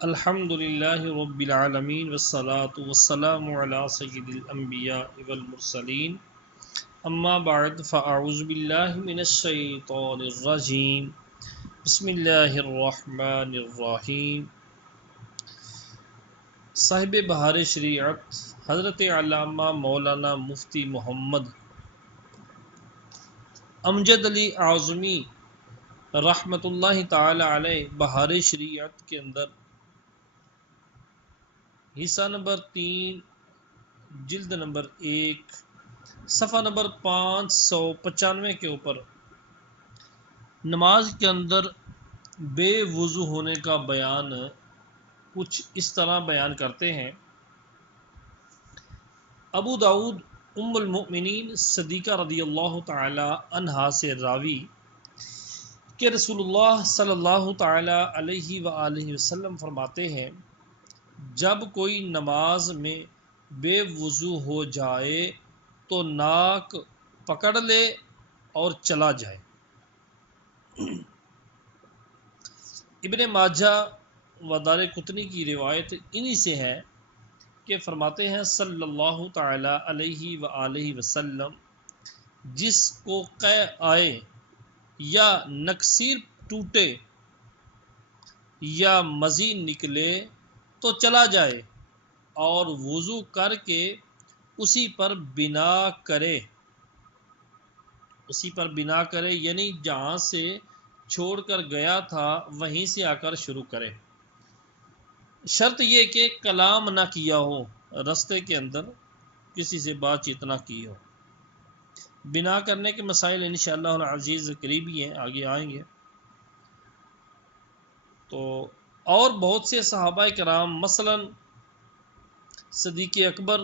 الحمد للہ رب العالمین والصلاة والسلام علی سید الانبیاء والمرسلین اما بعد فاعوذ باللہ من الشیطان الرجیم بسم اللہ الرحمن الرحیم۔ صاحب بہار شریعت حضرت علامہ مولانا مفتی محمد امجد علی اعظمی رحمۃ اللہ تعالی علیہ بہار شریعت کے اندر حصہ نمبر 3 جلد نمبر 1 صفحہ نمبر 595 کے اوپر نماز کے اندر بے وضو ہونے کا بیان کچھ اس طرح بیان کرتے ہیں۔ ابو داؤد ام المؤمنین صدیقہ رضی اللہ تعالی عنہا سے راوی کہ رسول اللہ صلی اللہ تعالی علیہ وآلہ وسلم فرماتے ہیں، جب کوئی نماز میں بے وضو ہو جائے تو ناک پکڑ لے اور چلا جائے۔ ابن ماجہ و دار قطنی کی روایت انہی سے ہے کہ فرماتے ہیں صلی اللہ تعالی علیہ وآلہ وسلم، جس کو قے آئے یا نکسیر ٹوٹے یا مزی نکلے تو چلا جائے اور وضو کر کے اسی پر بنا کرے یعنی جہاں سے چھوڑ کر گیا تھا وہیں سے آ کر شروع کرے۔ شرط یہ کہ کلام نہ کیا ہو، رستے کے اندر کسی سے بات چیت نہ کی ہو۔ بنا کرنے کے مسائل انشاءاللہ العزیز قریبی ہیں، آگے آئیں گے۔ تو اور بہت سے صحابہ کرام مثلا صدیق اکبر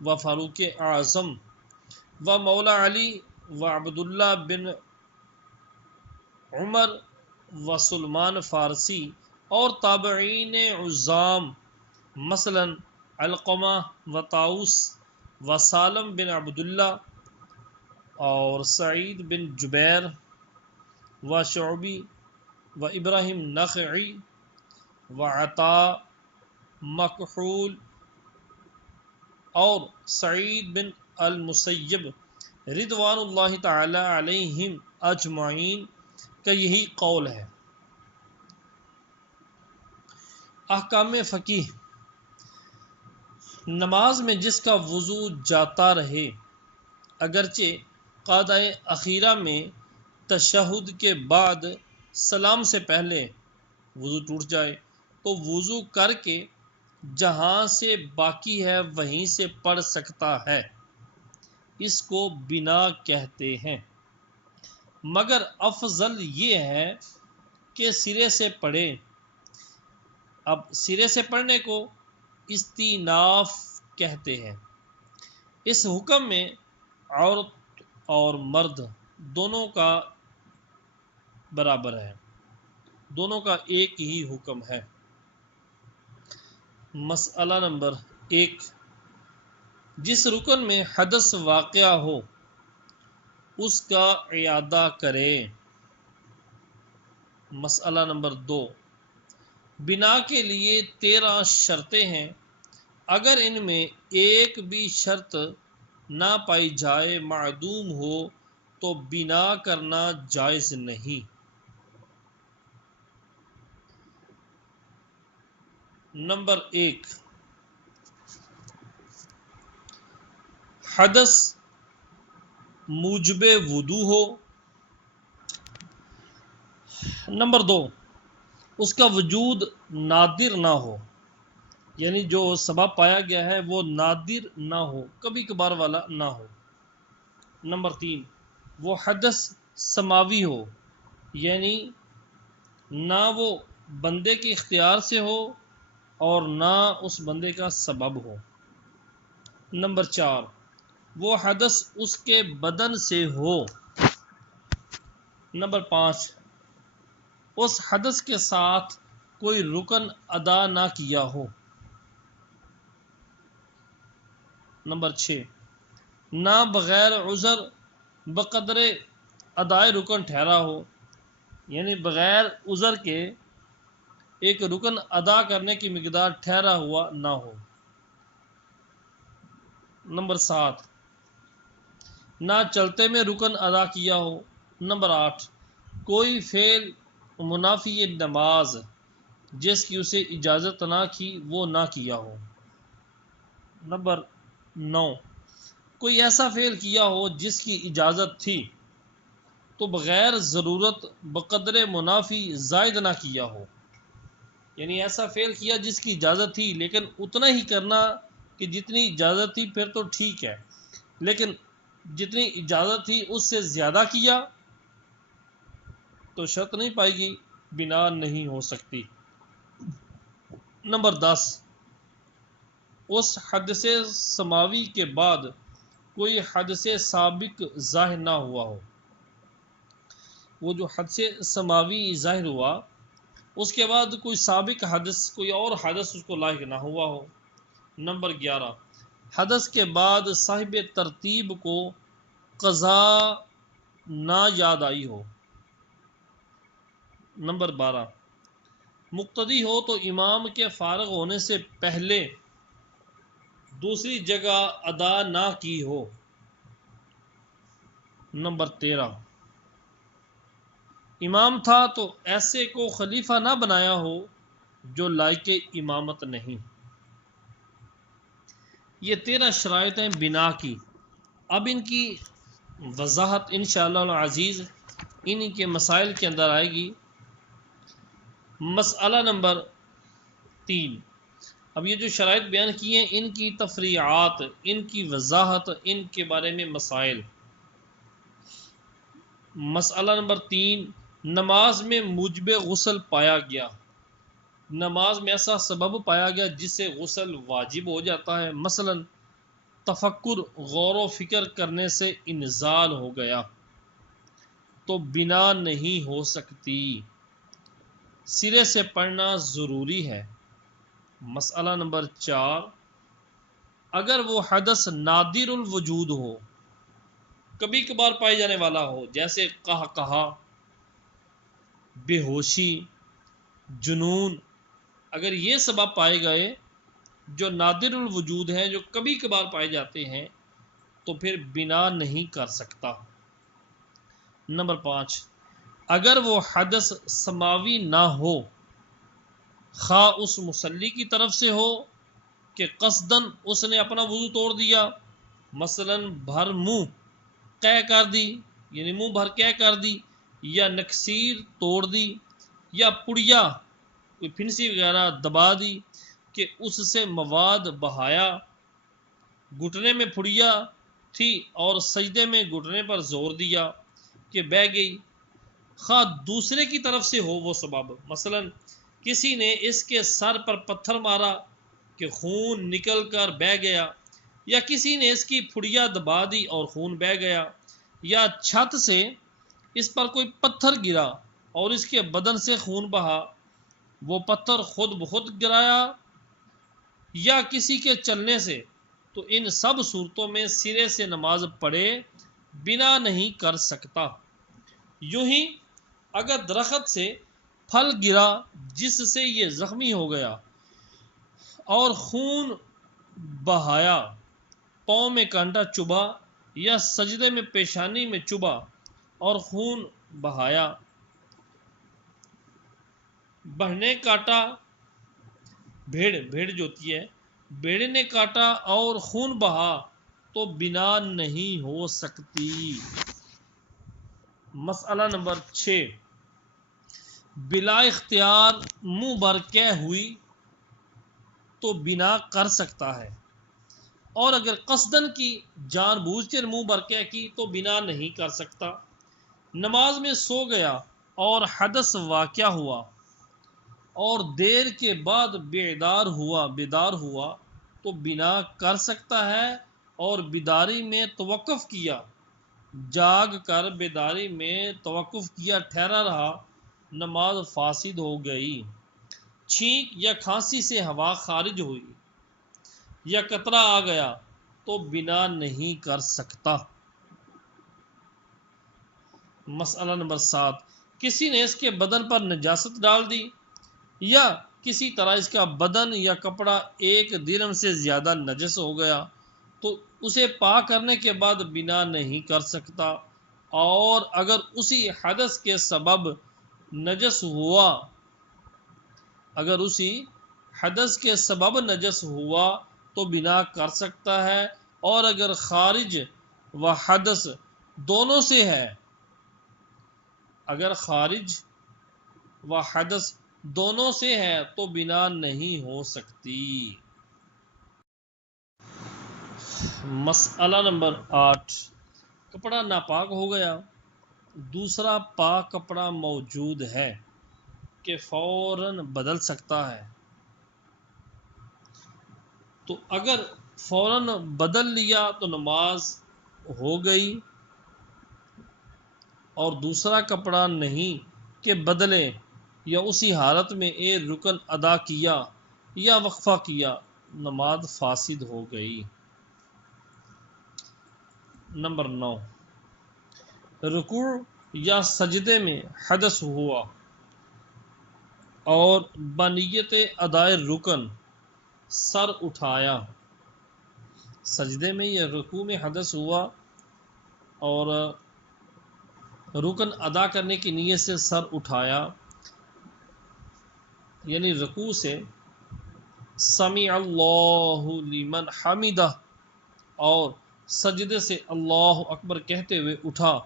و فاروق اعظم و مولا علی و عبداللہ بن عمر و سلمان فارسی اور تابعین عظام مثلا علقمہ و طاؤس و سالم بن عبداللہ اور سعید بن جبیر و شعبی و ابراہیم نخعی و عطا مکحول اور سعید بن المسیب رضوان اللہ تعالی علیہم اجمعین کا یہی قول ہے۔ احکام فقہ، نماز میں جس کا وضو جاتا رہے اگرچہ قعدہ اخیرہ میں تشہد کے بعد سلام سے پہلے وضو ٹوٹ جائے تو وضو کر کے جہاں سے باقی ہے وہیں سے پڑھ سکتا ہے، اس کو بنا کہتے ہیں، مگر افضل یہ ہے کہ سرے سے پڑھے۔ اب سرے سے پڑھنے کو استیناف کہتے ہیں۔ اس حکم میں عورت اور مرد دونوں کا برابر ہے، دونوں کا ایک ہی حکم ہے۔ مسئلہ نمبر 1، جس رکن میں حدث واقع ہو اس کا اعادہ کرے۔ مسئلہ نمبر 2، بنا کے لیے 13 شرطیں ہیں، اگر ان میں ایک بھی شرط نہ پائی جائے، معدوم ہو تو بنا کرنا جائز نہیں۔ نمبر 1، حدث موجب وضو ہو۔ نمبر 2، اس کا وجود نادر نہ ہو، یعنی جو سبب پایا گیا ہے وہ نادر نہ ہو، کبھی کبھار والا نہ ہو۔ نمبر 3، وہ حدث سماوی ہو، یعنی نہ وہ بندے کے اختیار سے ہو اور نہ اس بندے کا سبب ہو۔ نمبر 4، وہ حدث اس کے بدن سے ہو۔ نمبر 5، اس حدث کے ساتھ کوئی رکن ادا نہ کیا ہو۔ نمبر 6، نہ بغیر عذر بقدر ادائے رکن ٹھہرا ہو، یعنی بغیر عذر کے ایک رکن ادا کرنے کی مقدار ٹھہرا ہوا نہ ہو۔ نمبر 7، نہ چلتے میں رکن ادا کیا ہو۔ نمبر 8، کوئی فعل منافی نماز جس کی اسے اجازت نہ کی وہ نہ کیا ہو۔ نمبر 9، کوئی ایسا فعل کیا ہو جس کی اجازت تھی تو بغیر ضرورت بقدر منافی زائد نہ کیا ہو، یعنی ایسا فعل کیا جس کی اجازت تھی لیکن اتنا ہی کرنا کہ جتنی اجازت تھی پھر تو ٹھیک ہے، لیکن جتنی اجازت تھی اس سے زیادہ کیا تو شرط نہیں پائے گی، بنا نہیں ہو سکتی۔ نمبر 10، اس حدث سماوی کے بعد کوئی حدث سابق ظاہر نہ ہوا ہو۔ وہ جو حدث سماوی ظاہر ہوا اس کے بعد کوئی سابق حدث، کوئی اور حدث اس کو لاحق نہ ہوا ہو۔ نمبر 11، حدث کے بعد صاحب ترتیب کو قضا نہ یاد آئی ہو۔ نمبر 12، مقتدی ہو تو امام کے فارغ ہونے سے پہلے دوسری جگہ ادا نہ کی ہو۔ نمبر 13، امام تھا تو ایسے کو خلیفہ نہ بنایا ہو جو لائق امامت نہیں۔ یہ 13 شرائط ہیں بنا کی۔ اب ان کی وضاحت انشاءاللہ العزیز ان کے مسائل کے اندر آئے گی۔ مسئلہ نمبر 3، اب یہ جو شرائط بیان کی ہیں ان کی تفریعات، ان کی وضاحت، ان کے بارے میں مسائل۔ مسئلہ نمبر 3، نماز میں موجب غسل پایا گیا۔ نماز میں ایسا سبب پایا گیا جس سے غسل واجب ہو جاتا ہے، مثلا تفکر، غور و فکر کرنے سے انزال ہو گیا تو بنا نہیں ہو سکتی، سرے سے پڑھنا ضروری ہے۔ مسئلہ نمبر 4، اگر وہ حدث نادر الوجود ہو، کبھی کبھار پائے جانے والا ہو، جیسے قہقہا، بے ہوشی، جنون، اگر یہ سبب پائے گئے جو نادر الوجود ہیں، جو کبھی کبھار پائے جاتے ہیں، تو پھر بنا نہیں کر سکتا۔ نمبر 5، اگر وہ حدث سماوی نہ ہو، خواہ اس مصلی کی طرف سے ہو کہ قصدن اس نے اپنا وضو توڑ دیا، مثلا بھر منہ قے کر دی، یعنی منہ بھر قے کر دی، یا نکسیر توڑ دی، یا پڑیا کوئی پھنسی وغیرہ دبا دی کہ اس سے مواد بہایا، گھٹنے میں پھڑیا تھی اور سجدے میں گھٹنے پر زور دیا کہ بہہ گئی، خواہ دوسرے کی طرف سے ہو وہ سبب، مثلا کسی نے اس کے سر پر پتھر مارا کہ خون نکل کر بہہ گیا، یا کسی نے اس کی پھڑیا دبا دی اور خون بہہ گیا، یا چھت سے اس پر کوئی پتھر گرا اور اس کے بدن سے خون بہا، وہ پتھر خود بخود گرایا، یا کسی کے چلنے سے، تو ان سب صورتوں میں سرے سے نماز پڑھے بنا نہیں کر سکتا۔ یوں ہی اگر درخت سے پھل گرا جس سے یہ زخمی ہو گیا اور خون بہایا، پاؤں میں کانٹا چبھا یا سجدے میں پیشانی میں چبھا اور خون بہایا، بڑھنے کاٹا، بھیڑ جو ہوتی ہے، بھیڑ نے کاٹا اور خون بہا تو بنا نہیں ہو سکتی۔ مسئلہ نمبر 6، بلا اختیار منہ بھر قے ہوئی تو بنا کر سکتا ہے، اور اگر قصدن کی جان بوجھ کر منہ بھر قے کی تو بنا نہیں کر سکتا۔ نماز میں سو گیا اور حدث واقع ہوا اور دیر کے بعد بیدار ہوا تو بنا کر سکتا ہے، اور بیداری میں توقف کیا، جاگ کر بیداری میں توقف کیا، ٹھہرا رہا، نماز فاسد ہو گئی۔ چھینک یا کھانسی سے ہوا خارج ہوئی یا قطرہ آ گیا تو بنا نہیں کر سکتا۔ مسئلہ نمبر 7، کسی نے اس کے بدن پر نجاست ڈال دی، یا کسی طرح اس کا بدن یا کپڑا 1 درہم سے زیادہ نجس ہو گیا تو اسے پاک کرنے کے بعد بنا نہیں کر سکتا، اور اگر اسی حدث کے سبب نجس ہوا تو بنا کر سکتا ہے، اور اگر خارج و حدث دونوں سے ہے تو بنا نہیں ہو سکتی۔ مسئلہ نمبر 8، کپڑا ناپاک ہو گیا، دوسرا پاک کپڑا موجود ہے کہ فوراً بدل سکتا ہے؟ تو اگر فوراً بدل لیا تو نماز ہو گئی، اور دوسرا کپڑا نہیں کہ بدلے یا اسی حالت میں ایک رکن ادا کیا یا وقفہ کیا، نماز فاسد ہو گئی۔ نمبر 9، رکوع یا سجدے میں حدث ہوا اور بنیت ادائے رکن سر اٹھایا۔ سجدے میں یا رکوع میں حدث ہوا اور رکن ادا کرنے کی نیت سے سر اٹھایا، یعنی رکوع سے سمیع اللہ لمن حمدہ اور سجدے سے اللہ اکبر کہتے ہوئے اٹھا،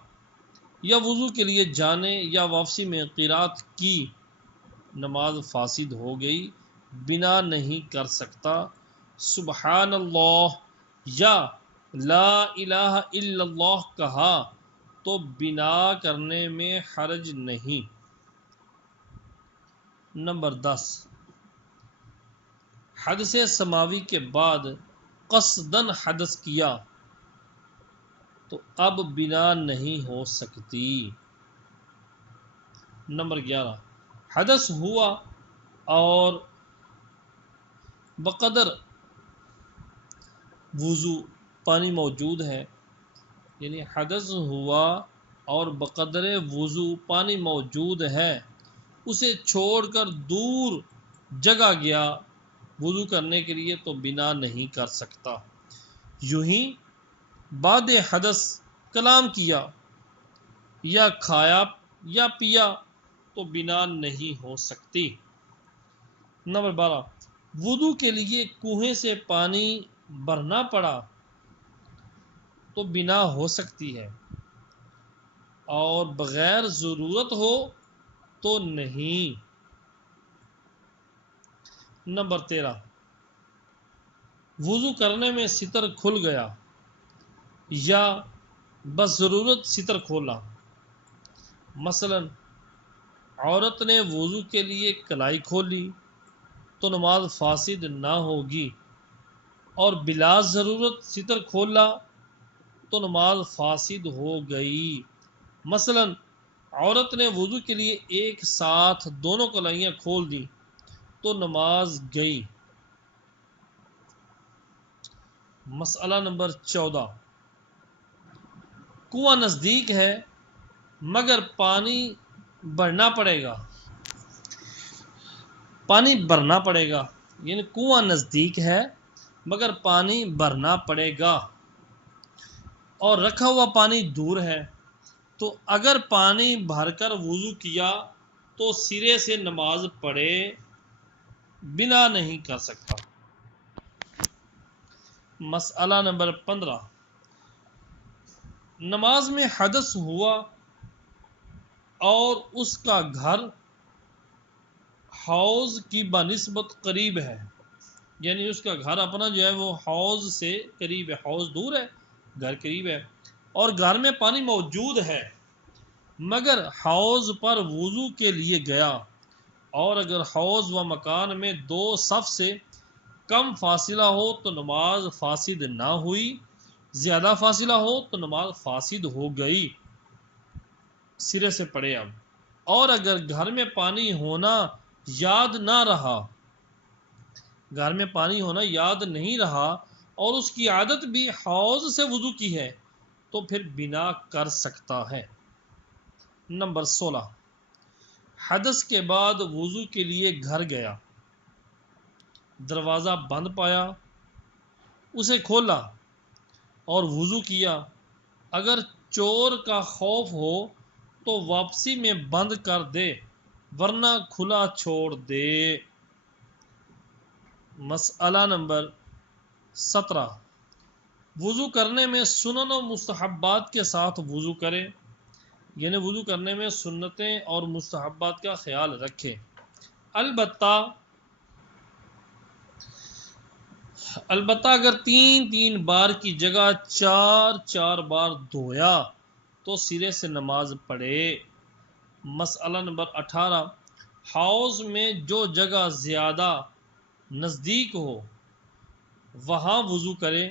یا وضو کے لیے جانے یا واپسی میں قرات کی، نماز فاسد ہو گئی، بنا نہیں کر سکتا۔ سبحان اللہ یا لا الہ الا اللہ کہا تو بنا کرنے میں حرج نہیں۔ نمبر 10، حدث سماوی کے بعد قصدن حدث کیا تو اب بنا نہیں ہو سکتی۔ نمبر 11، حدث ہوا اور بقدر وضو پانی موجود ہے، یعنی حدث ہوا اور بقدر وضو پانی موجود ہے، اسے چھوڑ کر دور جگہ گیا وضو کرنے کے لیے تو بنا نہیں کر سکتا۔ یوں ہی بعد حدث کلام کیا یا کھایا یا پیا تو بنا نہیں ہو سکتی۔ نمبر 12، وضو کے لیے کنویں سے پانی بھرنا پڑا تو بنا ہو سکتی ہے، اور بغیر ضرورت ہو تو نہیں۔ نمبر 13، وضو کرنے میں ستر کھل گیا یا بس ضرورت ستر کھولا، مثلا عورت نے وضو کے لیے کلائی کھولی تو نماز فاسد نہ ہوگی، اور بلا ضرورت ستر کھولا تو نماز فاسد ہو گئی۔ مثلا عورت نے وضو کے لیے ایک ساتھ دونوں کلائیاں کھول دیں تو نماز گئی۔ مسئلہ نمبر 14، کنواں نزدیک ہے مگر پانی بھرنا پڑے گا، یعنی کنواں نزدیک ہے مگر پانی بھرنا پڑے گا، اور رکھا ہوا پانی دور ہے، تو اگر پانی بھر کر وضو کیا تو سرے سے نماز پڑھے، بنا نہیں کر سکتا۔ مسئلہ نمبر 15، نماز میں حدث ہوا اور اس کا گھر حوض کی بنسبت قریب ہے، یعنی اس کا گھر اپنا جو ہے وہ حوض سے قریب ہے، حوض دور ہے، گھر قریب ہے، اور گھر میں پانی موجود ہے مگر حوض پر وضو کے لیے گیا، اور اگر حوض و مکان میں 2 صف سے کم فاصلہ ہو تو نماز فاسد نہ ہوئی، زیادہ فاصلہ ہو تو نماز فاسد ہو گئی، سرے سے پڑھے اب۔ اور اگر گھر میں پانی ہونا یاد نہیں رہا اور اس کی عادت بھی حوض سے وضو کی ہے تو پھر بنا کر سکتا ہے۔ نمبر 16، حدث کے بعد وضو کے لیے گھر گیا، دروازہ بند پایا، اسے کھولا اور وضو کیا، اگر چور کا خوف ہو تو واپسی میں بند کر دے ورنہ کھلا چھوڑ دے۔ مسئلہ نمبر 17، وضو کرنے میں سنن و مستحبات کے ساتھ وضو کرے، یعنی وضو کرنے میں سنتیں اور مستحبات کا خیال رکھے۔ البتہ اگر 3 بار کی جگہ 4 بار دھویا تو سرے سے نماز پڑھے۔ مسئلہ نمبر 18، حوض میں جو جگہ زیادہ نزدیک ہو وہاں وضو کرے،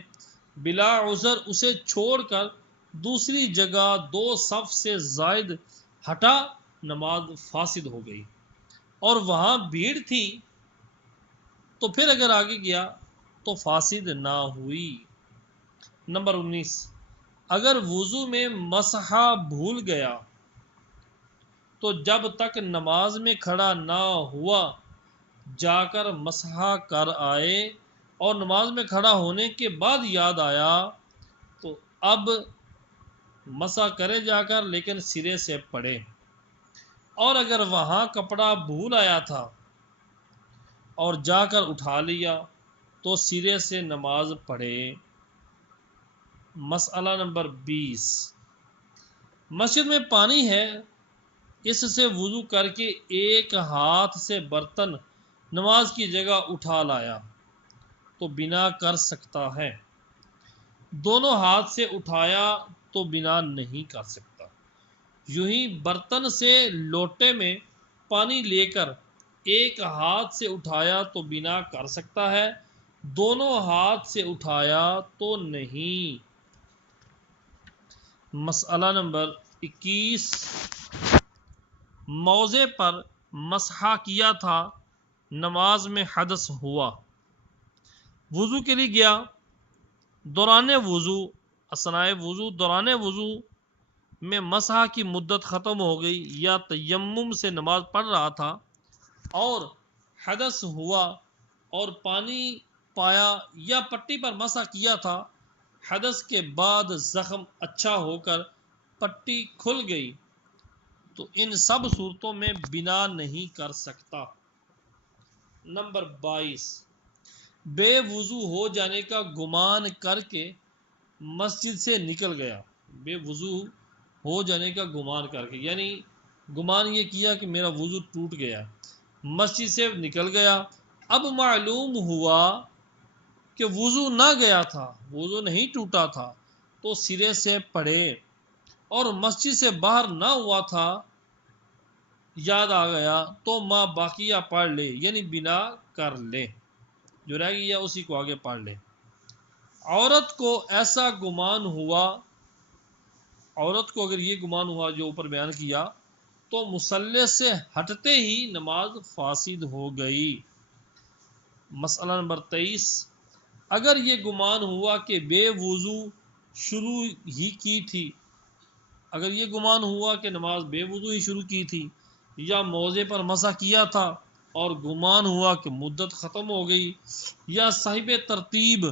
بلا عذر اسے چھوڑ کر دوسری جگہ 2 صف سے زائد ہٹا، نماز فاسد ہو گئی، اور وہاں بھیڑ تھی تو پھر اگر آگے گیا تو فاسد نہ ہوئی۔ نمبر 19، اگر وضو میں مسحہ بھول گیا تو جب تک نماز میں کھڑا نہ ہوا جا کر مسحہ کر آئے، اور نماز میں کھڑا ہونے کے بعد یاد آیا تو اب مسح کرے جا کر، لیکن سرے سے پڑھے۔ اور اگر وہاں کپڑا بھول آیا تھا اور جا کر اٹھا لیا تو سرے سے نماز پڑھے۔ مسئلہ نمبر 20، مسجد میں پانی ہے، اس سے وضو کر کے ایک ہاتھ سے برتن نماز کی جگہ اٹھا لایا تو بنا کر سکتا ہے، دونوں ہاتھ سے اٹھایا تو بنا نہیں کر سکتا۔ یوں ہی برتن سے لوٹے میں پانی لے کر ایک ہاتھ سے اٹھایا تو بنا کر سکتا ہے، دونوں ہاتھ سے اٹھایا تو نہیں۔ مسئلہ نمبر 21، موضع پر مسح کیا تھا، نماز میں حدث ہوا، وضو کے لیے گیا، دوران وضو میں مسح کی مدت ختم ہو گئی یا تیمم سے نماز پڑھ رہا تھا اور حدث ہوا اور پانی پایا یا پٹی پر مسح کیا تھا، حدث کے بعد زخم اچھا ہو کر پٹی کھل گئی تو ان سب صورتوں میں بنا نہیں کر سکتا۔ نمبر 22، بے وضو ہو جانے کا گمان کر کے مسجد سے نکل گیا، بے وضو ہو جانے کا گمان کر کے، یعنی گمان یہ کیا کہ میرا وضو ٹوٹ گیا، مسجد سے نکل گیا، اب معلوم ہوا کہ وضو نہ گیا تھا، وضو نہیں ٹوٹا تھا تو سرے سے پڑھے، اور مسجد سے باہر نہ ہوا تھا، یاد آ گیا تو ما باقیہ پڑھ لے، یعنی بنا کر لے، جو رہ گیا اسی کو آگے پڑھ لے۔ عورت کو ایسا گمان ہوا، عورت کو اگر یہ گمان ہوا جو اوپر بیان کیا تو مصلی سے ہٹتے ہی نماز فاسد ہو گئی۔ مسئلہ نمبر 23، اگر یہ گمان ہوا کہ بے وضو شروع ہی کی تھی، اگر یہ گمان ہوا کہ نماز بے وضو ہی شروع کی تھی، یا موضع پر مسح کیا تھا اور گمان ہوا کہ مدت ختم ہو گئی، یا صاحب ترتیب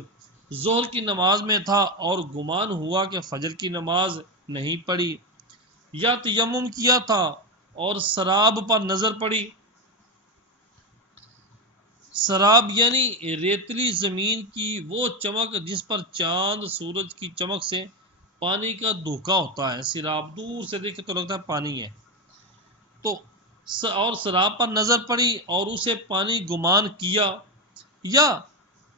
ظہر کی نماز میں تھا اور گمان ہوا کہ فجر کی نماز نہیں پڑھی، یا تیمم کیا تھا اور سراب پر نظر پڑی، سراب یعنی ریتلی زمین کی وہ چمک جس پر چاند سورج کی چمک سے پانی کا دھوکا ہوتا ہے، سراب دور سے دیکھے تو لگتا ہے پانی ہے، تو اور سراب پر نظر پڑی اور اسے پانی گمان کیا، یا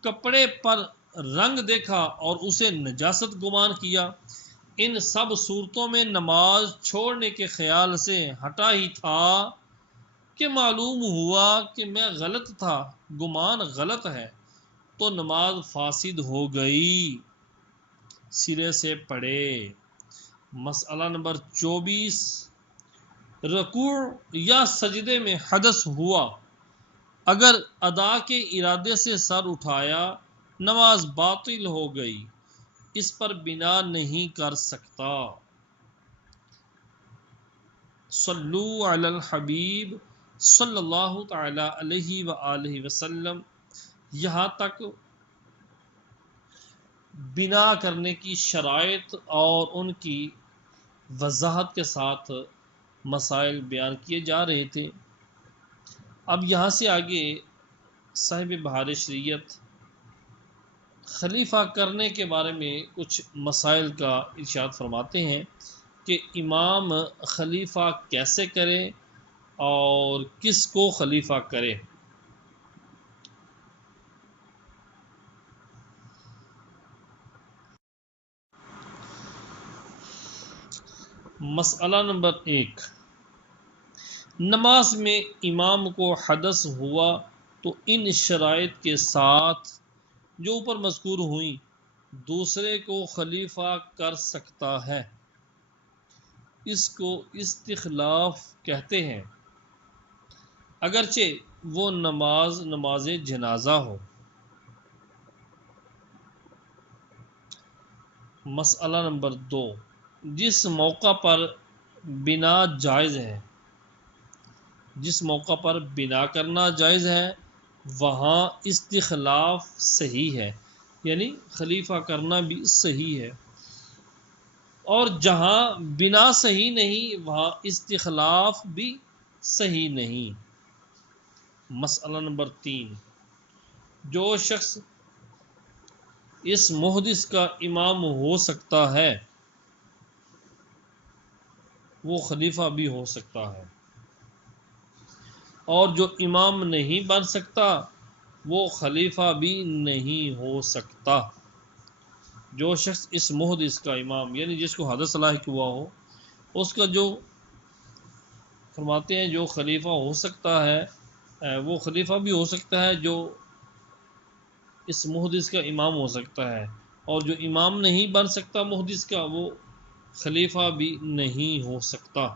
کپڑے پر رنگ دیکھا اور اسے نجاست گمان کیا، ان سب صورتوں میں نماز چھوڑنے کے خیال سے ہٹا ہی تھا کہ معلوم ہوا کہ میں غلط تھا، گمان غلط ہے، تو نماز فاسد ہو گئی، سرے سے پڑھے۔ مسئلہ نمبر 24، رکوع یا سجدے میں حدث ہوا، اگر ادا کے ارادے سے سر اٹھایا نماز باطل ہو گئی، اس پر بنا نہیں کر سکتا۔ صلو علی الحبیب صلی اللہ تعالی علیہ وآلہ وسلم، یہاں تک بنا کرنے کی شرائط اور ان کی وضاحت کے ساتھ مسائل بیان کیے جا رہے تھے۔ اب یہاں سے آگے صاحب بہار شریعت خلیفہ کرنے کے بارے میں کچھ مسائل کا ارشاد فرماتے ہیں کہ امام خلیفہ کیسے کرے اور کس کو خلیفہ کرے۔ مسئلہ نمبر 1، نماز میں امام کو حدث ہوا تو ان شرائط کے ساتھ جو اوپر مذکور ہوئیں دوسرے کو خلیفہ کر سکتا ہے، اس کو استخلاف کہتے ہیں، اگرچہ وہ نماز جنازہ ہو۔ مسئلہ نمبر 2، جس موقع پر بنا جائز ہے، جس موقع پر بنا کرنا جائز ہے وہاں استخلاف صحیح ہے، یعنی خلیفہ کرنا بھی صحیح ہے، اور جہاں بنا صحیح نہیں وہاں استخلاف بھی صحیح نہیں۔ مسئلہ نمبر 3، جو شخص اس محدث کا امام ہو سکتا ہے وہ خلیفہ بھی ہو سکتا ہے، اور جو امام نہیں بن سکتا وہ خلیفہ بھی نہیں ہو سکتا۔ جو شخص اس محدث کا امام، یعنی جس کو حدث لاحق ہوا ہو، اس کا جو فرماتے ہیں جو خلیفہ ہو سکتا ہے وہ خلیفہ بھی ہو سکتا ہے، جو اس محدث کا امام ہو سکتا ہے، اور جو امام نہیں بن سکتا محدث کا وہ خلیفہ بھی نہیں ہو سکتا۔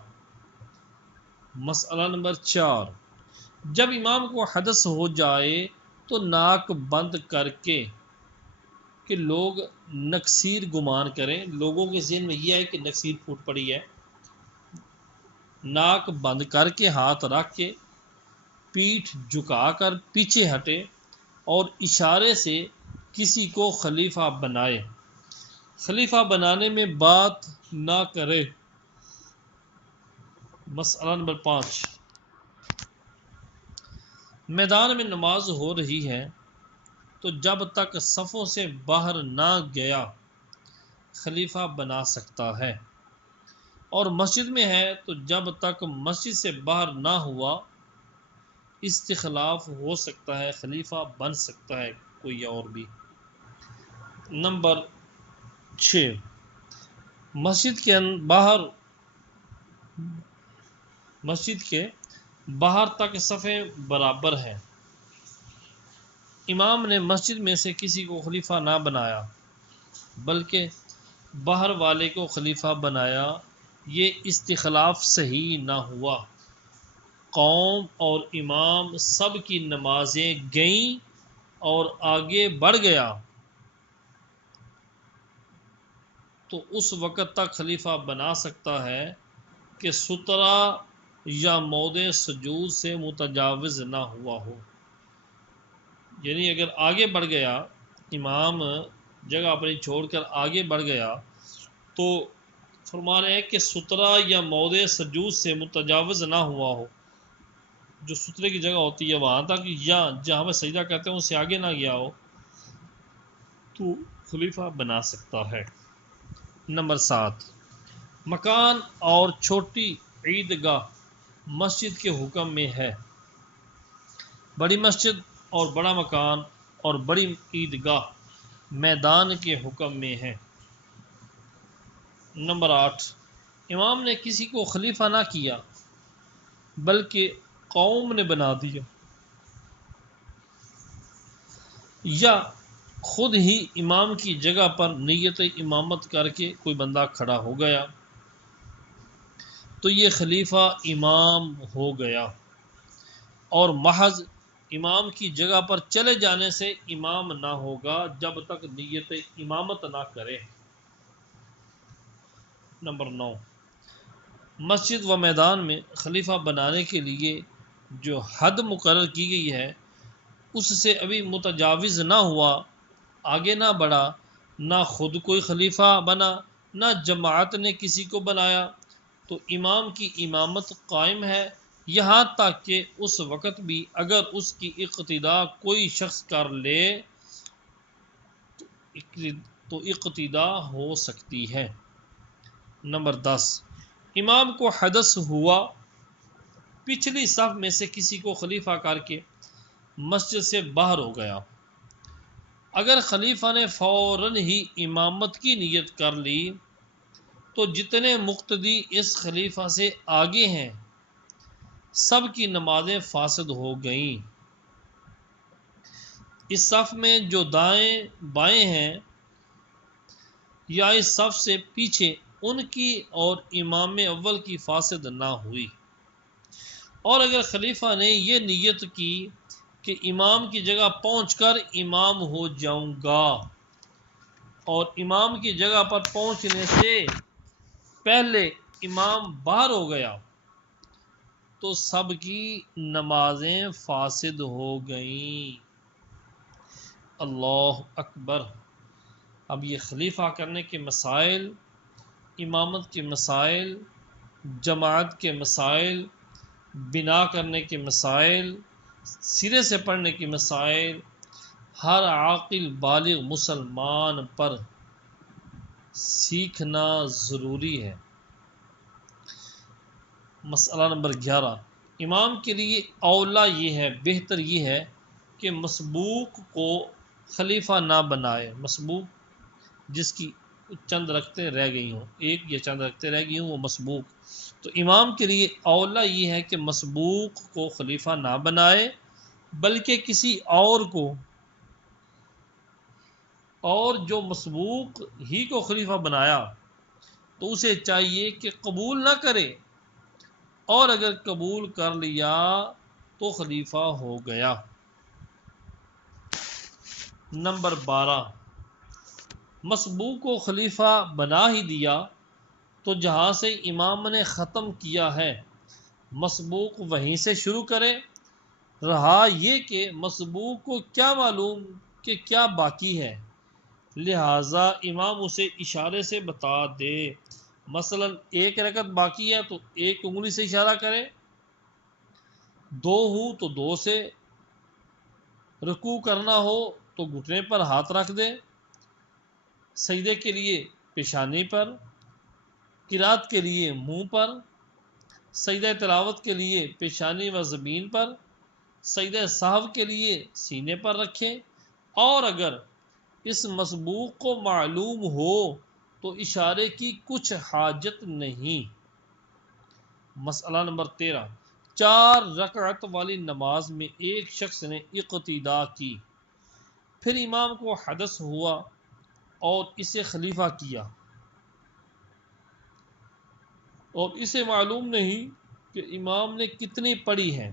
مسئلہ نمبر 4، جب امام کو حدث ہو جائے تو ناک بند کر کے کہ لوگ نکسیر گمان کریں، لوگوں کے ذہن میں یہ ہے کہ نکسیر پھوٹ پڑی ہے، ناک بند کر کے ہاتھ رکھ کے پیٹھ جھکا کر پیچھے ہٹے اور اشارے سے کسی کو خلیفہ بنائے، خلیفہ بنانے میں بات نہ کرے۔ مسئلہ نمبر 5، میدان میں نماز ہو رہی ہے تو جب تک صفوں سے باہر نہ گیا خلیفہ بنا سکتا ہے، اور مسجد میں ہے تو جب تک مسجد سے باہر نہ ہوا استخلاف ہو سکتا ہے، خلیفہ بن سکتا ہے کوئی اور بھی۔ نمبر 6، مسجد کے باہر تک صفیں برابر ہیں، امام نے مسجد میں سے کسی کو خلیفہ نہ بنایا بلکہ باہر والے کو خلیفہ بنایا، یہ استخلاف صحیح نہ ہوا۔ قوم اور امام سب کی نمازیں گئیں اور آگے بڑھ گیا تو اس وقت تک خلیفہ بنا سکتا ہے کہ سترہ یا موضع سجود سے متجاوز نہ ہوا ہو، یعنی اگر آگے بڑھ گیا امام جگہ اپنی چھوڑ کر آگے بڑھ گیا تو فرما رہے ہیں کہ سترہ یا موضع سجود سے متجاوز نہ ہوا ہو، جو سترے کی جگہ ہوتی ہے وہاں تک یا جہاں ہم سجدہ کہتے ہیں اس سے آگے نہ گیا ہو تو خلیفہ بنا سکتا ہے۔ نمبر 7، مکان اور چھوٹی عیدگاہ مسجد کے حکم میں ہے، بڑی مسجد اور بڑا مکان اور بڑی عیدگاہ میدان کے حکم میں ہے۔ نمبر 8، امام نے کسی کو خلیفہ نہ کیا بلکہ قوم نے بنا دیا، یا خود ہی امام کی جگہ پر نیت امامت کر کے کوئی بندہ کھڑا ہو گیا تو یہ خلیفہ امام ہو گیا، اور محض امام کی جگہ پر چلے جانے سے امام نہ ہوگا جب تک نیت امامت نہ کرے۔ نمبر 9، مسجد و میدان میں خلیفہ بنانے کے لیے جو حد مقرر کی گئی ہے اس سے ابھی متجاوز نہ ہوا، آگے نہ بڑھا، نہ خود کوئی خلیفہ بنا، نہ جماعت نے کسی کو بنایا، تو امام کی امامت قائم ہے یہاں تک کہ اس وقت بھی اگر اس کی اقتداء کوئی شخص کر لے تو اقتداء ہو سکتی ہے۔ نمبر 10، امام کو حدث ہوا، پچھلی صف میں سے کسی کو خلیفہ کر کے مسجد سے باہر ہو گیا، اگر خلیفہ نے فوراً ہی امامت کی نیت کر لی تو جتنے مقتدی اس خلیفہ سے آگے ہیں سب کی نمازیں فاسد ہو گئیں۔ اس صف میں جو دائیں بائیں ہیں یا اس صف سے پیچھے ان کی اور امام اول کی فاسد نہ ہوئی، اور اگر خلیفہ نے یہ نیت کی کہ امام کی جگہ پہنچ کر امام ہو جاؤں گا اور امام کی جگہ پر پہنچنے سے پہلے امام باہر ہو گیا تو سب کی نمازیں فاسد ہو گئیں۔ اللہ اکبر۔ اب یہ خلیفہ کرنے کے مسائل، امامت کے مسائل، جماعت کے مسائل، بنا کرنے کے مسائل، سرے سے پڑھنے کے مسائل، ہر عاقل بالغ مسلمان پر سیکھنا ضروری ہے۔ مسئلہ نمبر 11، امام کے لیے اولا یہ ہے، بہتر یہ ہے کہ مسبوق کو خلیفہ نہ بنائے۔ مسبوق جس کی چند رکعتیں رہ گئی ہوں، ایک یا چند رکعتیں رہ گئی ہوں، وہ مسبوق۔ تو امام کے لیے اولا یہ ہے کہ مسبوق کو خلیفہ نہ بنائے بلکہ کسی اور کو، اور جو مسبوق ہی کو خلیفہ بنایا تو اسے چاہیے کہ قبول نہ کرے، اور اگر قبول کر لیا تو خلیفہ ہو گیا۔ نمبر 12، مسبوق کو خلیفہ بنا ہی دیا تو جہاں سے امام نے ختم کیا ہے مسبوق وہیں سے شروع کرے، رہا یہ کہ مسبوق کو کیا معلوم کہ کیا باقی ہے، لہٰذا امام اسے اشارے سے بتا دے۔ مثلا ایک رکعت باقی ہے تو ایک انگلی سے اشارہ کرے، دو ہوں تو دو سے، رکوع کرنا ہو تو گھٹنے پر ہاتھ رکھ دے، سجدے کے لیے پیشانی پر، قرات کے لیے منہ پر، سجدہ تلاوت کے لیے پیشانی و زمین پر، سجدہ سہو کے لیے سینے پر رکھے، اور اگر اس مسبوق کو معلوم ہو تو اشارے کی کچھ حاجت نہیں۔ مسئلہ نمبر 13، 4 رکعت والی نماز میں ایک شخص نے اقتداء کی، پھر امام کو حدث ہوا اور اسے خلیفہ کیا، اور اسے معلوم نہیں کہ امام نے کتنی پڑھی ہے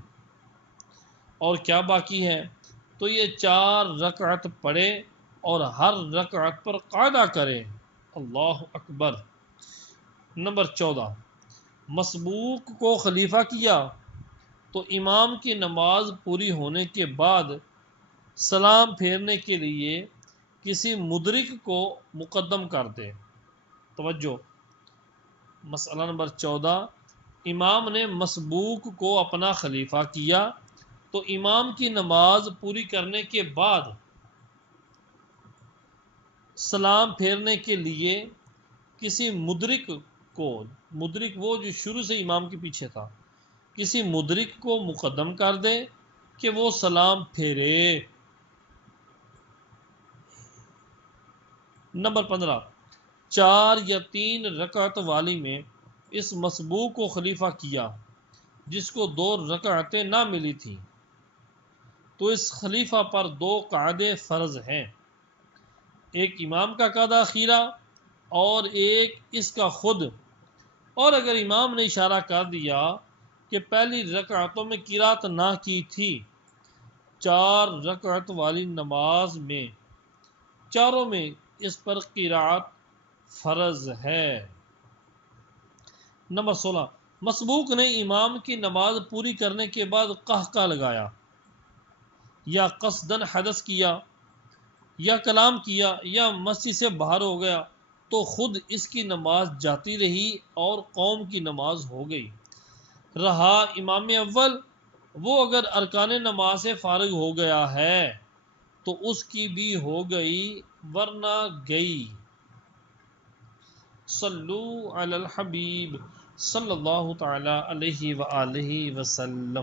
اور کیا باقی ہے، تو یہ 4 رکعت پڑھے اور ہر رکعت پر قاعدہ کرے۔ اللہ اکبر۔ نمبر 14، مسبوق کو خلیفہ کیا تو امام کی نماز پوری ہونے کے بعد سلام پھیرنے کے لیے کسی مدرک کو مقدم کر دے۔ توجہ، مسئلہ نمبر 14، امام نے مسبوق کو اپنا خلیفہ کیا تو امام کی نماز پوری کرنے کے بعد سلام پھیرنے کے لیے کسی مدرک کو، مدرک وہ جو شروع سے امام کے پیچھے تھا، کسی مدرک کو مقدم کر دے کہ وہ سلام پھیرے۔ نمبر 15، 4 یا 3 رکعت والی میں اس مسبوق کو خلیفہ کیا جس کو 2 رکعتیں نہ ملی تھیں، تو اس خلیفہ پر 2 قعدے فرض ہیں، ایک امام کا قعدہ اخیرہ اور ایک اس کا خود، اور اگر امام نے اشارہ کر دیا کہ پہلی رکعتوں میں قرات نہ کی تھی، 4 رکعت والی نماز میں چاروں میں اس پر قرات فرض ہے۔ نمبر 16، مسبوق نے امام کی نماز پوری کرنے کے بعد قہقہ لگایا یا قصدن حدث کیا یا کلام کیا یا مسجد سے باہر ہو گیا تو خود اس کی نماز جاتی رہی اور قوم کی نماز ہو گئی۔ رہا امام اول، وہ اگر ارکان نماز سے فارغ ہو گیا ہے تو اس کی بھی ہو گئی ورنہ گئی۔ صلو علی الحبیب صلی اللہ تعالی علیہ وآلہ وسلم۔